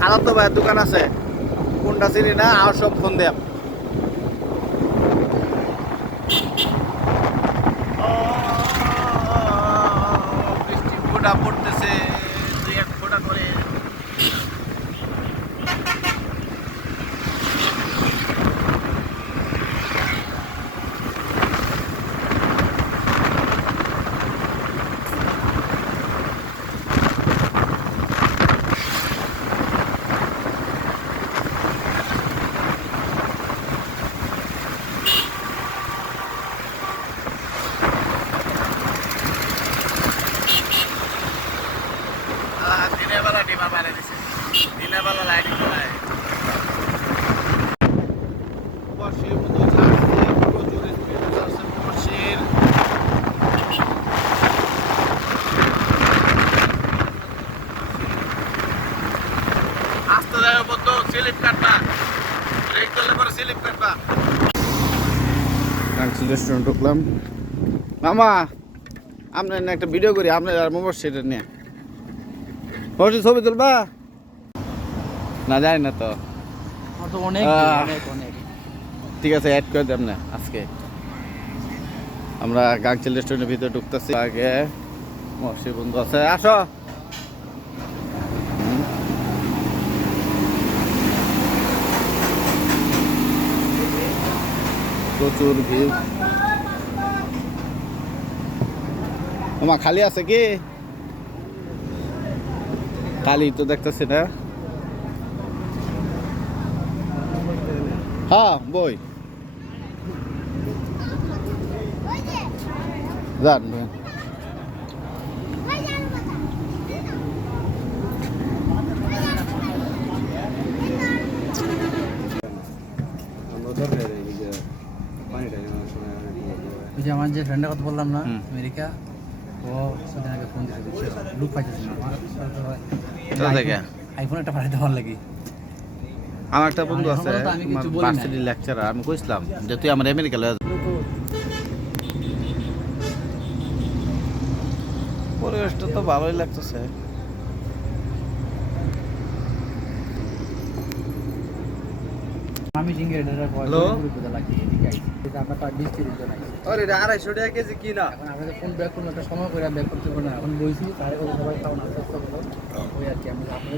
খালাতো ভাইয়ের দোকান আছে, কোনটা চিনি না, আর সব ফোন দেব। বৃষ্টি ফোঁটা পড়তেছে, দুই এক ফোঁটা করে। দিনের বেলা ডিমার বাইরে দিছে, দিনের বেলা লাইটিং চলায়। বর্ষির মতো ছাড়ছে, প্রচুর স্পিড চলছে বর্ষির। আস্তে যাবে বলতো, স্লিপ কাটবা, ব্রেক করলে পরে স্লিপ কাটবা। রেস্টুরেন্ট ঢুকলাম। মামা আপনার একটা ভিডিও করি, আপনার আর মোবাইল সেটা নিয়ে বসে ছবি তুলবা না, যায় না তো। ঠিক আছে, অ্যাড করে দেব না। আজকে আমরা গাংচিল রেস্টুরেন্টের ভিতরে ঢুকতেছি। আগে মহর্ষি বন্ধু আছে, আসো। প্রচুর ভিড়। মামা খালি আছে কি? খালি তো দেখতেছি না। হ্যাঁ বই যান। ওই যে আমার যে ফ্রেন্ডের কথা বললাম না, আমেরিকা, ও সেদিন আগে ফোন দিয়েছে, লুক পাইতেছে না। আইফোন একটা পাঠাইতে ভালো লাগে। আমার একটা বন্ধু আছে ভার্সিটির লেকচারার, আমি কইছিলাম যে তুই আমার আমেরিকা লয়ে যা। পরিবেশটা তো ভালোই লাগতেছে। আমি জিঙ্গের এটা হ্যালো, লাগিয়ে এদিকে আইছি, এটা আপনার 20 30 জন আইছে। আরে 250 টাকা কেজি কি না? এখন আমরা ফোন ব্যাক করলে একটা সময় করে ব্যাক করতে পারবো না। এখন বইছি তারে সবাই খাওয়া নাস্তা করলো, ওই আর কি। আমি আপনাদের